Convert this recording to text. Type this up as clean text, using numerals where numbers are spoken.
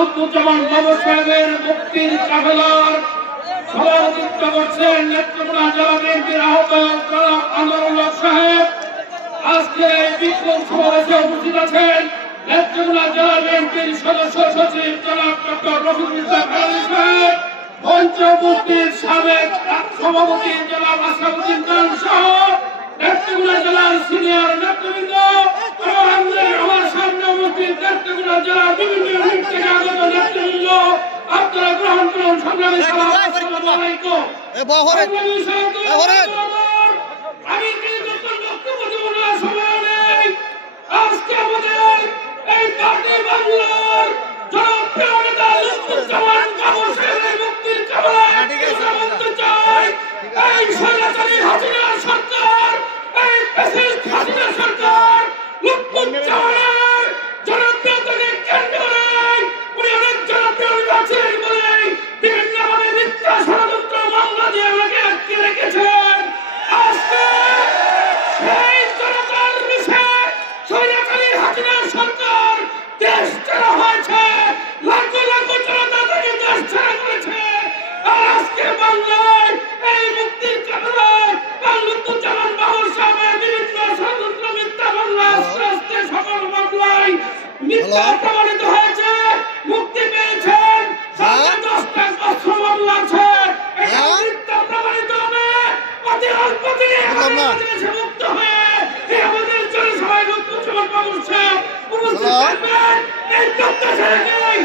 লুৎফুজ্জামান বাবর সাহেবের মুক্তির কাফেলার সভাপতিত্ব করছেন নেত্রকোনা জেলা বিএনপির আহ্বায়ক জনাব আনোয়ারুল্লাহ সাহেব। আজকের এই বিক্ষোভ সমাবেশে উপস্থিত আছেন নেত্রকোনা জেলা বিএনপির সদস্য সচিব জনাব ডক্টর রফিকুল ইসলাম আলী সাহেব, মঞ্চ উপস্থিত সাবেক সভাপতি জনাব আশরাফুদ্দিন খান সহ নেত্রকোনা জেলার সিনিয়র নেতৃবৃন্দ, আমার সামনে উপস্থিত নেত্রকোনা জেলার বিভিন্ন ইউনিট থেকে আগত নেতৃবৃন্দ, আপনারা গ্রহণ করুন সংগ্রামী সালাম। আসসালামু আলাইকুম। আমি কিন্তু বক্তব্য দেব না, সময় নেই। আজকে আমাদের এই পার্টি বাংলার জনপ্রিয় নেতা লুৎফুজ্জামান বাবর সাহেবের মুক্তির কামনায় বলতে চাই, এই স্বৈরাচারী হাসিনা সরকার, এই ফ্যাসিস্ট হাসিনা সরকার লুৎফুজ্জামানের জনপ্রিয়তাকে কেন্দ্র করে উনি অনেক জনপ্রিয় নির্বাচন বলে বিভিন্নভাবে মিথ্যা ষড়যন্ত্র মামলা দিয়ে ওনাকে আটকে রেখেছেন। আজকে সেই জনতার মিশে স্বৈরাচারী হাসিনা সরকার দেশ ছাড়া হয়েছে, লাখো লাখো জনতা তাকে দেশ ছাড়া করেছে। আর আজকে বাংলায় এই মুক্তির কামনায় লুৎফুজ্জামান বাবর সাহেবের বিভিন্ন ষড়যন্ত্র মিথ্যা মামলা আস্তে আস্তে সকল মামলায় মিথ্যা প্রমাণিত হয়েছে, মুক্তি পেয়েছেন। সামনে 10টা অস্ত্র মামলা আছে, এটা মিথ্যা প্রমাণিত হবে। অতি অল্প দিনে আমাদের মুক্ত হয়ে আমাদের জনসভায় লুৎফুজ্জামান বাবর সাহেব উপস্থিত থাকবেন। এই প্রত্যাশা রেখেই